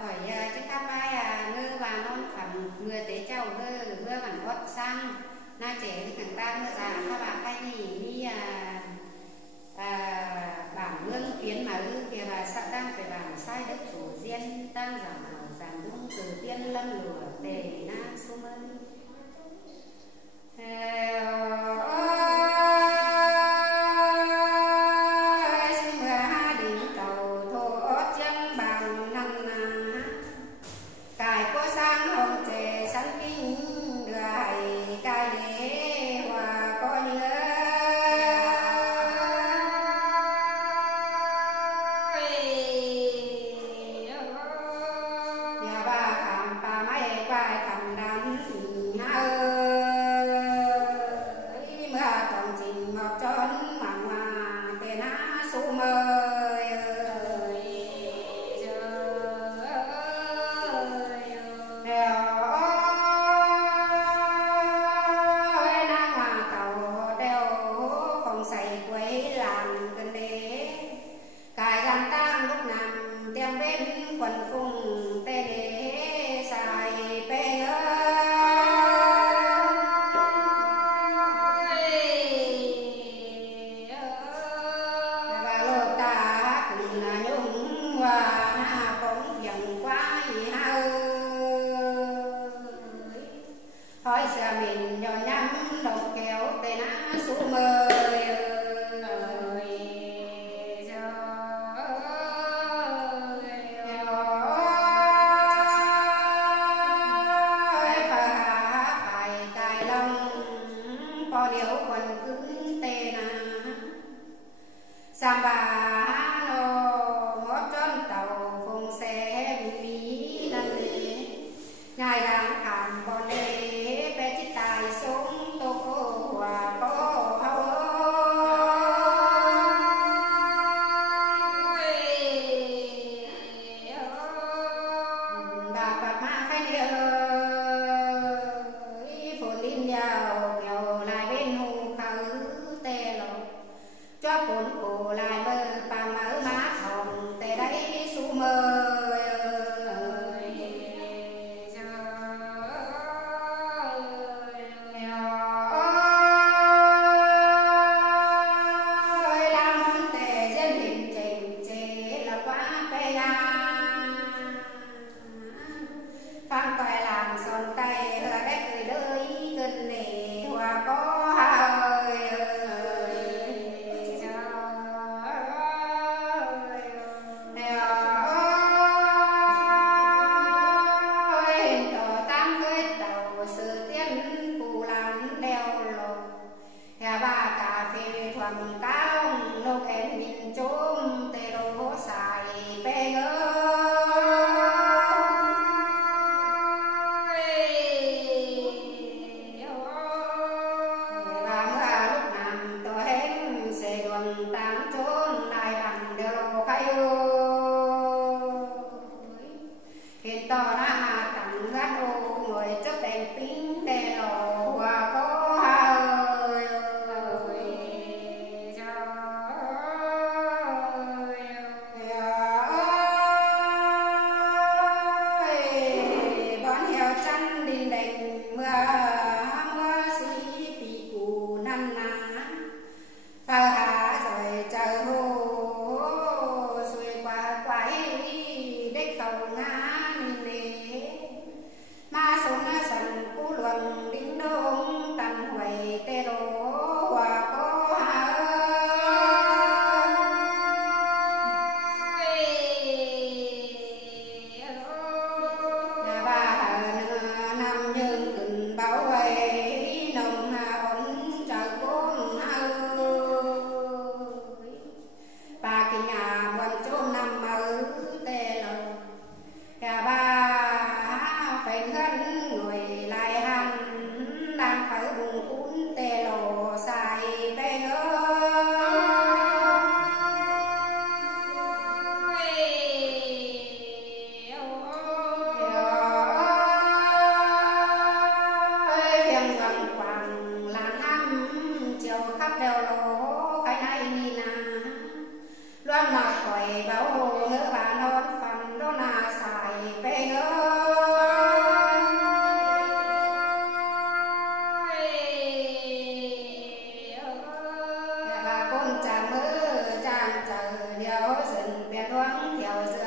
khỏi chứ các bài ngư và non phẩm người tế châu ngư bản gót xăng na trẻ thì thằng ta ngư già các bà cái gì đi bản lương kiến mà ư kìa bà sao đang phải bản sai đất chủ diên đang giảm đúng từ tiên lâm lùa tề na xuống ơi theo dần bè thoáng theo dần